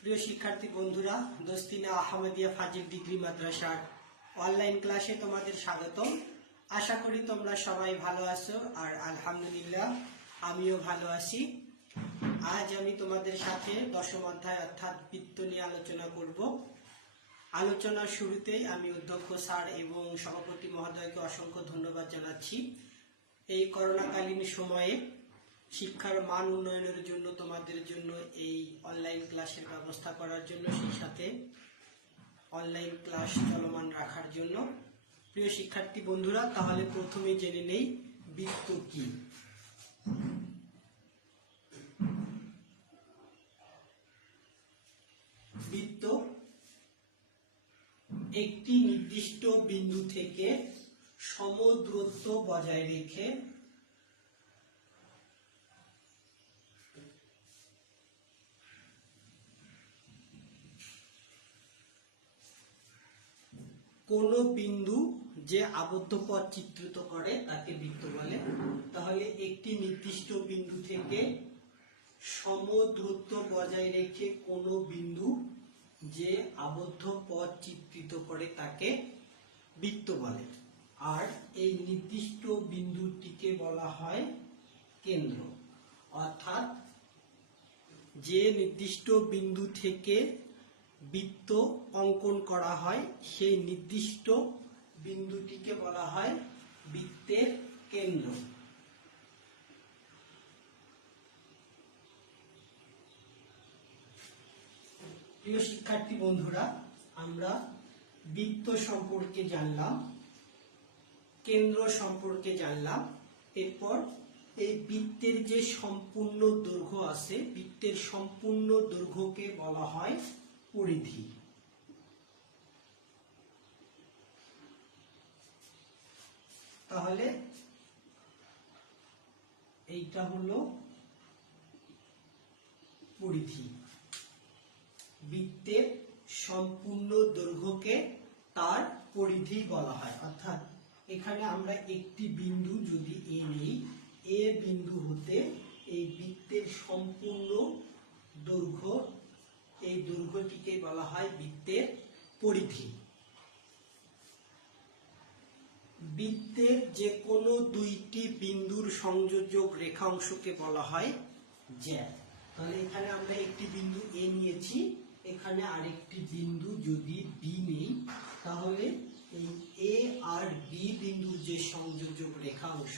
প্রিয় শিক্ষার্থী বন্ধুরা, দস্তিনা আহমদিয়া ফাজিল ডিগ্রি মাদ্রাসার অনলাইন ক্লাসে তোমাদের স্বাগতম। আশা করি তোমরা সবাই ভালো আছো, আর আলহামদুলিল্লাহ আমিও ভালো আছি। আজ আমি তোমাদের সাথে দশম অধ্যায় অর্থাৎ বৃত্ত নিয়ে আলোচনা করব। আলোচনার শুরুতেই আমি অধ্যক্ষ স্যার এবং সভাপতি মহোদয়কে অসংখ্য ধন্যবাদ জানাচ্ছি। এই করোনাকালীন সময়ে শিক্ষার মান উন্নয়নের জন্য তোমাদের জন্য এই অনলাইন ক্লাসের ব্যবস্থা করার জন্য, সেই সাথে অনলাইন ক্লাস চলমান রাখার জন্য। প্রিয় শিক্ষার্থী বন্ধুরা, তাহলে প্রথমে জেনে নেই বৃত্ত কি। বৃত্ত একটি নির্দিষ্ট বিন্দু থেকে সমদূরত্ব বজায় রেখে কোন বিন্দু যে আবদ্ধ পথ চিত্রিত করে তাকে বৃত্ত বলে। তাহলে একটি নির্দিষ্ট বিন্দু থেকে সমদূরত্ব বজায় রেখে কোন বিন্দু যে আবদ্ধ পথ চিত্রিত করে তাকে বৃত্ত বলে। আর এই নির্দিষ্ট বিন্দুটিকে বলা হয় কেন্দ্র। অর্থাৎ যে নির্দিষ্ট বিন্দু থেকে বৃত্ত অঙ্কন করা হয় সেই নির্দিষ্ট বিন্দুটিকে বলা হয় বৃত্তের কেন্দ্র। প্রিয় শিক্ষার্থী বন্ধুরা, আমরা বৃত্ত সম্পর্কে জানলাম, কেন্দ্র সম্পর্কে জানলাম। এরপর এই বৃত্তের যে সম্পূর্ণ দৈর্ঘ্য আছে, বৃত্তের সম্পূর্ণ দৈর্ঘ্যকে বলা হয় পরিধি। তাহলে এইটা হলো পরিধি। বৃত্তের সম্পূর্ণ দৈর্ঘ্যকে তার পরিধি বলা হয়। অর্থাৎ এখানে আমরা একটি বিন্দু যদি এ নিই, এ বিন্দু হতে এই বৃত্তের সম্পূর্ণ দৈর্ঘ্য, এই দৈর্ঘ্যটিকে বলা হয় বৃত্তের পরিধি। বৃত্তের যে কোনো দুইটি বিন্দুর সংযোজক রেখাংশকে বলা হয় জ্যা। তাহলে এখানে আমরা একটি বিন্দু এ নিয়েছি, এখানে আরেকটি বিন্দু যদি বি নেই, তাহলে এই এ আর বি বিন্দুর যে সংযোজক রেখাংশ,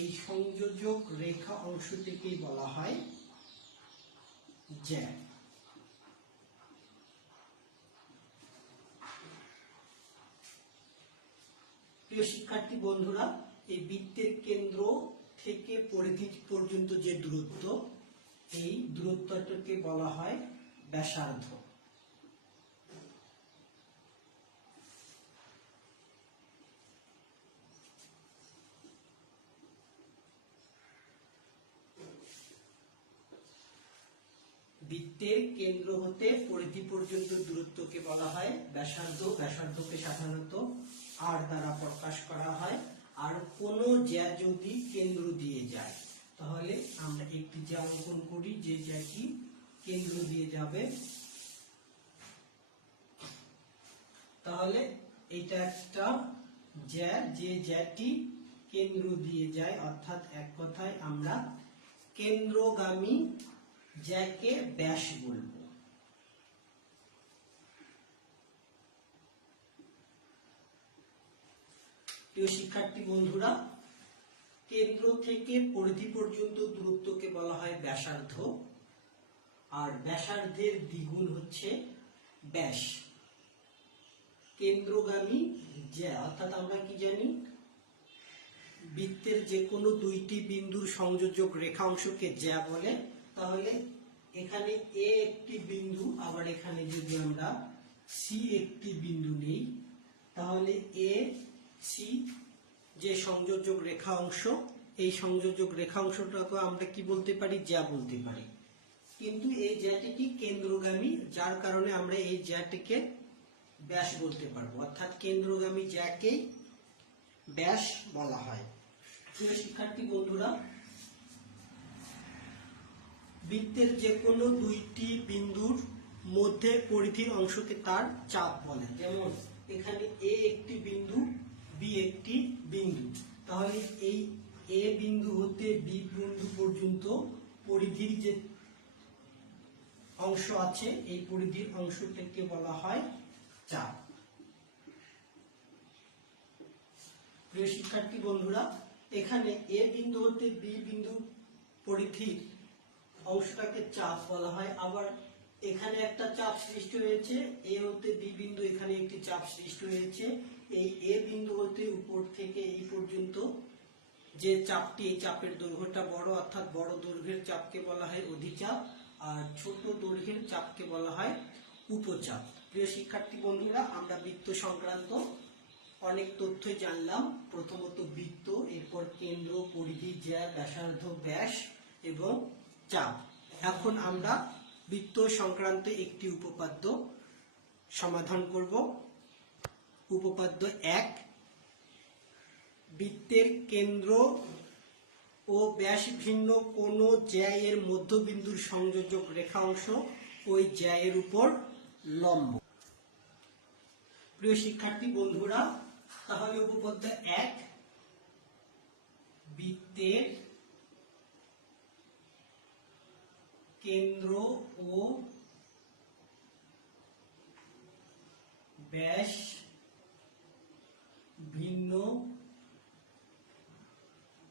এই সংযোজক রেখা অংশটিকে বলা হয় জ্যা। প্রিয় শিক্ষার্থী বন্ধুরা, এই বৃত্তের কেন্দ্র থেকে পরিধি পর্যন্ত যে দূরত্ব, এই দূরত্বটাকে বলা হয় ব্যাসার্ধ। বৃত্তের কেন্দ্র হতে পরিধি পর্যন্ত দূরত্বকে বলা হয় ব্যাসার্ধ। ব্যাসার্ধকে সাধারণত আর দ্বারা প্রকাশ করা হয়। আর কোন জ্যা যদি কেন্দ্র দিয়ে যায়, তাহলে আমরা একটি জ্যা অঙ্কন করি, যে জ্যাটি কেন্দ্র দিয়ে যাবে। তাহলে এটা একটা জ্যা, যে জ্যাটি কেন্দ্র দিয়ে যায়, অর্থাৎ এক কথায় আমরা কেন্দ্রগামী জ্যাকে ব্যাস বলবো। প্রিয় শিক্ষার্থী বন্ধুরা, কেন্দ্র থেকে পরিধি পর্যন্ত দূরত্বকে বলা হয় ব্যাসার্ধ। আর ব্যাসার্ধের দ্বিগুণ হচ্ছে ব্যাস। কেন্দ্রগামী জ্যা অর্থাৎ আমরা কি জানি, বৃত্তের যে কোনো দুইটি বিন্দুর সংযোজক রেখাংশকে জ্যা বলে। তাহলে এখানে এ একটি বিন্দু, আবার এখানে যদি আমরা সি একটি বিন্দু নেই, তাহলে এ সি যে সংযোজক রেখা অংশ, এই সংযোজক রেখাংশটাকে আমরা কি বলতে পারি, জ্যা বলতে পারি। কিন্তু এই জ্যাটি কেন্দ্রগামী, যার কারণে আমরা এই জ্যাটিকে ব্যাস বলতে পারবো। অর্থাৎ কেন্দ্রগামী জ্যাকেই ব্যাস বলা হয়। প্রিয় শিক্ষার্থী বন্ধুরা, বৃত্তের যে কোনো দুইটি বিন্দুর মধ্যের পরিধির অংশকে তার চাপ বলে। যেমন এখানে এ একটি বিন্দু, বি একটি বিন্দু, তাহলে এই এ বিন্দু হতে বি বিন্দু পর্যন্ত পরিধির যে অংশ আছে এই পরিধির অংশটাকে বলা হয় চাপ। প্রিয় শিক্ষার্থী বন্ধুরা, এখানে এ বিন্দু হতে বি বিন্দু পরিধির অংশটাকে চাপ বলা হয়। আবার এখানে একটা চাপ সৃষ্টি হয়েছে, এ হতে বি বিন্দু, এখানে একটি চাপ সৃষ্টি হয়েছে। এই এ বিন্দু হতে উপর থেকে এই পর্যন্ত যে চাপটি, এই চাপের দৈর্ঘ্যটা বড়, অর্থাৎ বড় দৈর্ঘ্যের চাপকে বলা হয় অধিচাপ, আর ছোট দৈর্ঘ্যের চাপকে বলা হয় উপচাপ। প্রিয় শিক্ষার্থী বন্ধুরা, আমরা বৃত্ত সংক্রান্ত অনেক তথ্যই জানলাম। প্রথমত বৃত্ত, এরপর কেন্দ্র, পরিধি, জ্যা, ব্যাসার্ধ, ব্যাস এবং চাপ। এখন আমরা বৃত্ত সংক্রান্ত একটি উপপাদ্য সমাধান করব। উপপাদ্য 1, বৃত্তের কেন্দ্র ও ব্যাস ভিন্ন কোন জ্যা এর মধ্যবিন্দুর সংযোজক রেখা অংশ ওই জ্যা এর উপর লম্ব। প্রিয় শিক্ষার্থী বন্ধুরা, তাহলে উপপাদ্য 1, বৃত্তের কেন্দ্র ও ব্যাস ভিন্ন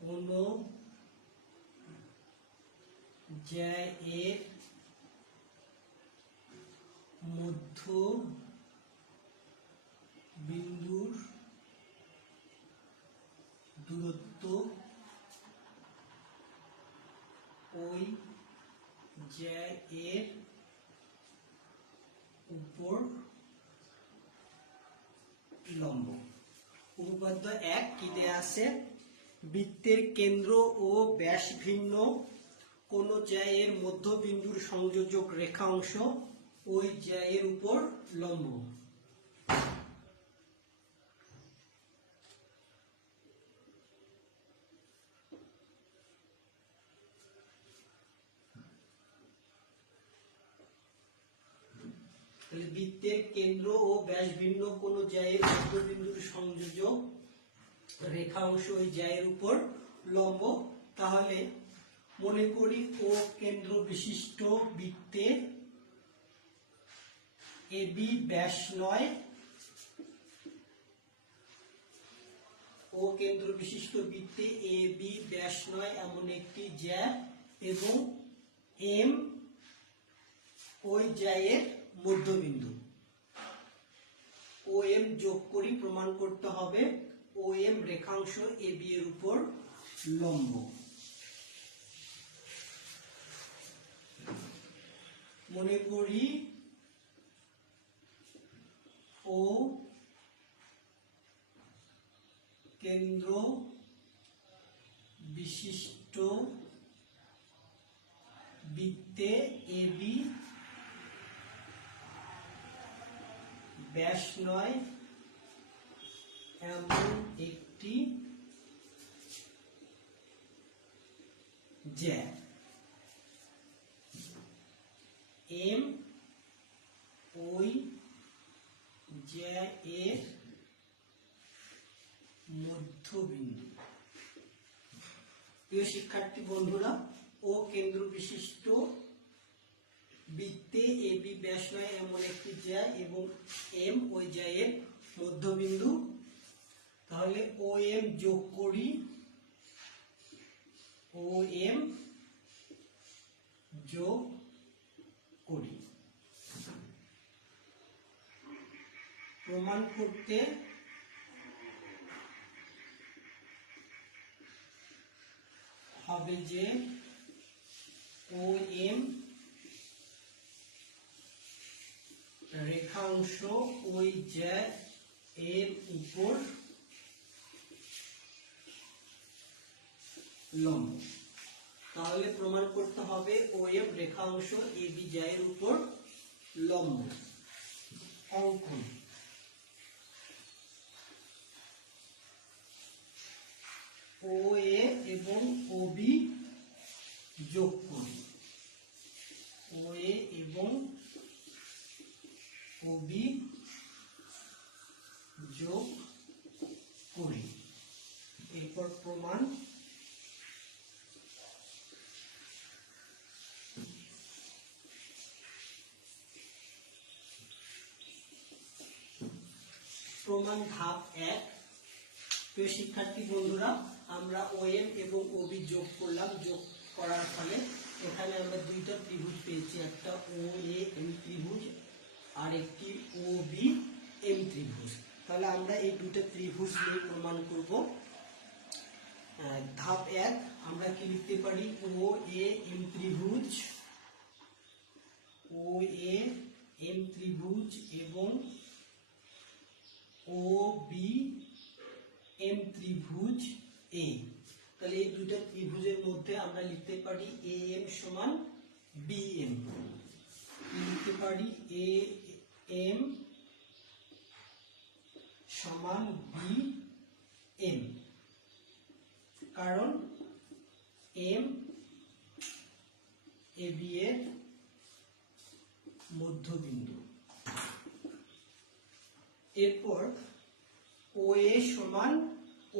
কোন জ্যা এর মধ্য বিন্দুর দূরত্ব ওই জ্যা এর উপর লম্ব। উপপাদ্য 1 কি দেয়া আছে? বৃত্তের কেন্দ্র ও ব্যাস ভিন্ন কোন জ্যা এর মধ্যবিন্দুর সংযোজক রেখা অংশ ওই জ্যা এর উপর লম্ব। বৃত্তের কেন্দ্র ও ব্যাস ভিন্ন কোন জ্যা এর মধ্যবিন্দুর সংযোজক রেখা অংশ ওই জ্যা এর উপর লম্ব। তাহলে মনে করি ও কেন্দ্র বিশিষ্ট বৃত্তে এবি ব্যাস নয়, ও কেন্দ্র বিশিষ্ট বৃত্তে এবি ব্যাস নয় এমন একটি জ্যা এবং এম ওই জ্যা এর মধ্যবিন্দু। ও এম যোগ করি, প্রমাণ করতে হবে ও এম রেখাংশ এবি এর উপর লম্ব। মনে করি ও কেন্দ্র বিশিষ্ট বৃত্তে এবি ব্যাস নয় এমন একটি জ্যা এম ওই জ্যা এর মধ্যবিন্দু। প্রিয় শিক্ষার্থী বন্ধুরা, ও কেন্দ্র বিশিষ্ট বৃত্তে এবি ব্যাস নয় এমন একটি জ্যা এবং এম ওই জ্যা এর মধ্যবিন্দু। তাহলে ও এম যোগ করি, ও এম যোগ করি। প্রমাণ করতে হবে যে ও এম রেখাংশ ওই জ্যা এর উপর লম্ব। তাহলে প্রমাণ করতে হবে ও এম রেখাংশ এবি জ্যা এর উপর লম্ব। অঙ্কন ও এ এবং ও বি যোগ করি, ও এ এবং ওবি যোগ করি। এরপর প্রমাণ ধাপ 1। প্রিয় শিক্ষার্থী বন্ধুরা, আমরা ওএম এবং ওবি যোগ করলাম। যোগ করার ফলে এখানে আমরা দুইটা ত্রিভুজ পেয়েছি, একটা ও এ এম ত্রিভুজ আর একটি ও বি এম ত্রিভুজ। তাহলে আমরা এই দুটো ত্রিভুজ নিয়ে প্রমাণ করব। ধাপ 1, আমরা কি লিখতে পারি? ও এ এম ত্রিভুজ, ও এ এম ত্রিভুজ এবং ও বি এম ত্রিভুজ এ। তাহলে এই দুটো ত্রিভুজের মধ্যে আমরা লিখতে পারি এ এম সমান বি এম। লিখতে পারি এ এম সমান বি এম, কারণ এম এ বি এর মধ্যবিন্দু। এরপর ও এ সমান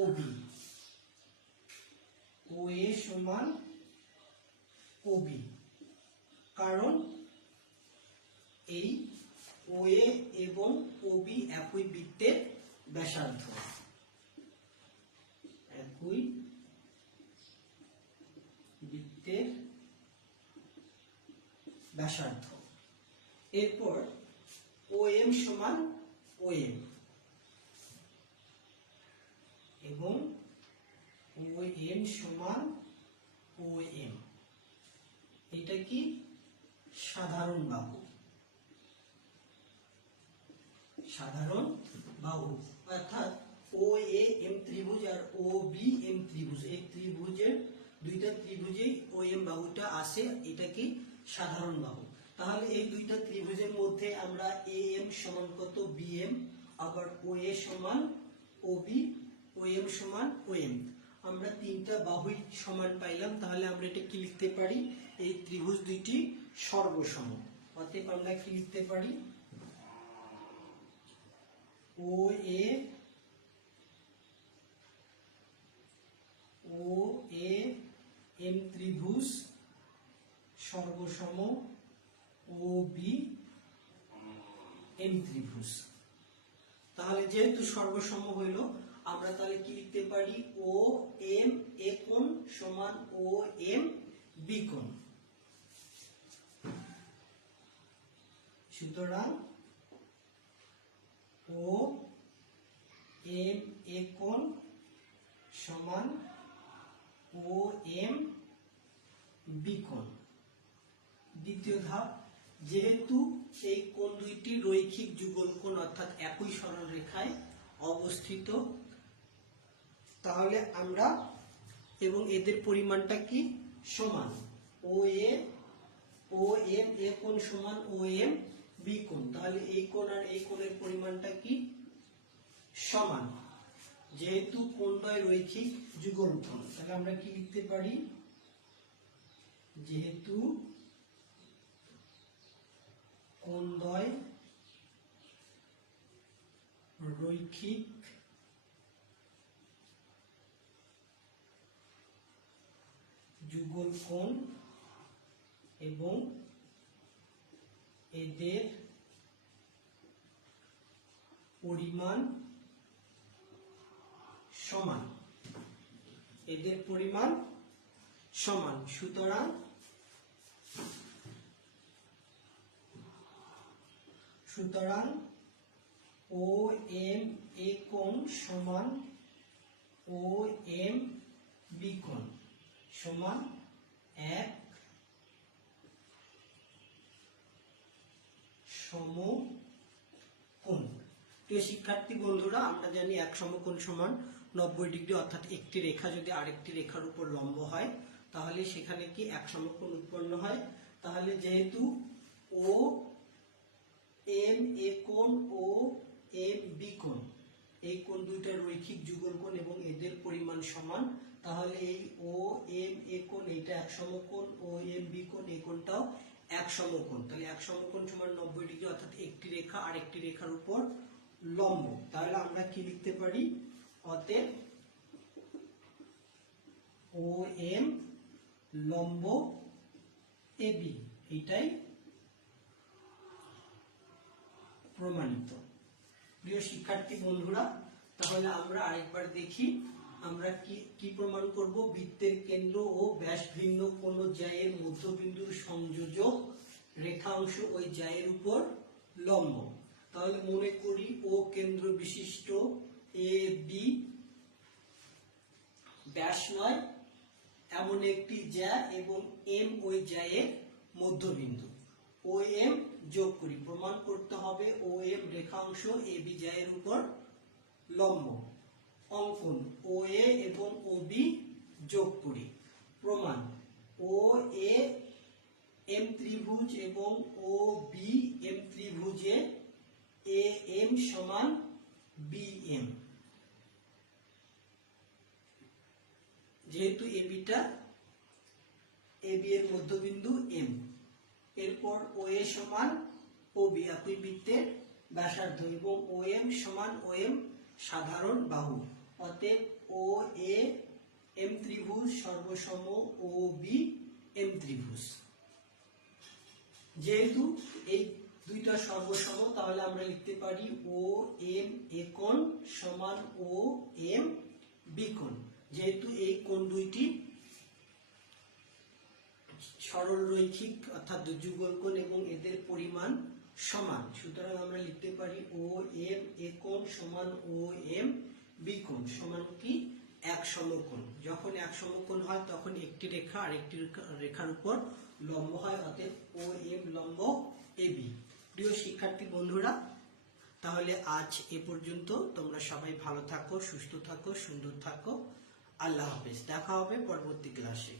ও বি, ও এ সমান ও বি, কারণ এই ও এ এবং ও বি একই বৃত্তের ব্যাসার্ধ, একই বৃত্তের ব্যাসার্ধ। এরপর ও এম সমান ও এম এবং ও এম সমান ও এম। এটা কি? সাধারণ বাহু। সাধারণ বাহু অর্থাৎ ও এ এম ত্রিভুজ আর ও বি এম ত্রিভুজ, এই ত্রিভুজের দুইটা ত্রিভুজেই ও এম বাহুটা আসে, এটা কি? সাধারণ বাহু। তাহলে এই দুইটা ত্রিভুজের মধ্যে আমরা এ এম সমান কত? বি এম, আবার ও এ সমান ও বি, ও এম সমান ও এম। আমরা তিনটা বাহুই সমান পাইলাম। তাহলে আমরা এটা কি লিখতে পারি? এই ত্রিভুজ দুইটি সর্বসম। অতএব আমরা কি লিখতে পারি? ও এ এম ত্রিভুজ সর্বসম ও বি এম ত্রিভুজ। তাহলে যেহেতু সর্বসম হইল, আমরা তাহলে কি লিখতে পারি? ও এম এ কোণ সমান ও এম বি কোণ। সুতরাং ও এম এ কোণ সমান ও এম বি কোণ। দ্বিতীয় ধাপ, যেহেতু এই কোণ দুইটি রৈখিক যুগল কোণ অর্থাৎ একই সরল রেখায় অবস্থিত, তাহলে আমরা এবং এদের পরিমাণটা কি? সমান। ও এম এ কোণ সমান ও এম বি কোণ। তাহলে এই কোণ আর এই কোণের পরিমাণটা কি? সমান। যেহেতু কোণদ্বয় রৈখিক যুগল কোণ, তাহলে আমরা কি লিখতে পারি? যেহেতু কোণদ্বয় রৈখিক যুগল কোণ এবং এদের পরিমাণ সমান, এদের পরিমাণ সমান। সুতরাং ও এম এ কোণ সমান ও এম বি কোণ সমান এক সমকোণ। প্রিয় শিক্ষার্থী বন্ধুরা, আমরা জানি এক সমকোণ সমান 90 ডিগ্রি, অর্থাৎ একটি রেখা যদি আরেকটি রেখার উপর লম্ব হয় তাহলে সেখানে কি এক সমকোণ উৎপন্ন হয়। তাহলে যেহেতু ও এম এ কোণ ও এম বি কোণ, এই কোণ দুইটা রৈখিক যুগল কোণ এবং এদের পরিমাণ সমান, তাহলে এই ও এম এ কোণ এটা এক সমকোণ, ও এম বি কোণ এই কোণটাও এক সমকোণ, তাহলে এক সমকোণ সমান 90 ডিগ্রি, অর্থাৎ একটি রেখা আর একটি রেখার উপর লম্ব। তাহলে আমরা কি লিখতে পারি, অতএব OM লম্ব AB, এটাই প্রমাণিত। প্রিয় শিক্ষার্থী বন্ধুরা, তাহলে আমরা আরেকবার দেখি আমরা কি প্রমাণ করব। বৃত্তের কেন্দ্র ও ব্যাস ভিন্ন কোন জ্যায়ের মধ্যবিন্দুর সংযোজক রেখাংশ ওই জ্যায়ের উপর লম্ব। তাহলে মনে করি ও কেন্দ্র বিশিষ্ট AB ব্যাস নয় এমন একটি জ্যা এবং M ওই জ্যায়ের মধ্যবিন্দু। OM যোগ করি, প্রমাণ করতে হবে OM রেখাংশ AB জ্যায়ের উপর লম্ব। অঙ্কন OA এবং OB যোগ করি, প্রমাণ OA M ত্রিভুজ এবং OB M ত্রিভুজে AM সমান BM। যেহেতু AB এর মধ্যবিন্দু M, এরপর OA সমান OB একই বৃত্তের ব্যাসার্ধ এবং OM সমান OM সাধারণ বাহু। অতএব OA M ত্রিভুজ সর্বসম OB M ত্রিভুজ। যেহেতু এই দুইটা সর্বসম, তাহলে আমরা লিখতে পারি OM একোণ সমান OM বিকোণ। যেহেতু এই কোণ দুইটি সরল রৈখিক অর্থাৎ যুগল কোণ এবং এদের পরিমাণ সমান, সুতরাং আমরা লিখতে পারি OM একোণ সমান OM বিকোণ সমান কি এক সমকোণ। যখন এক সমকোণ হয় তখন একটি রেখা আর একটি রেখার উপর লম্ব হয়, অতএব OM লম্ব AB। প্রিয় শিক্ষার্থী বন্ধুরা, তাহলে আজ এ পর্যন্ত। তোমরা সবাই ভালো থাকো, সুস্থ থাকো, সুন্দর থাকো। আল্লাহ হাফেজ, দেখা হবে পরবর্তী ক্লাসে।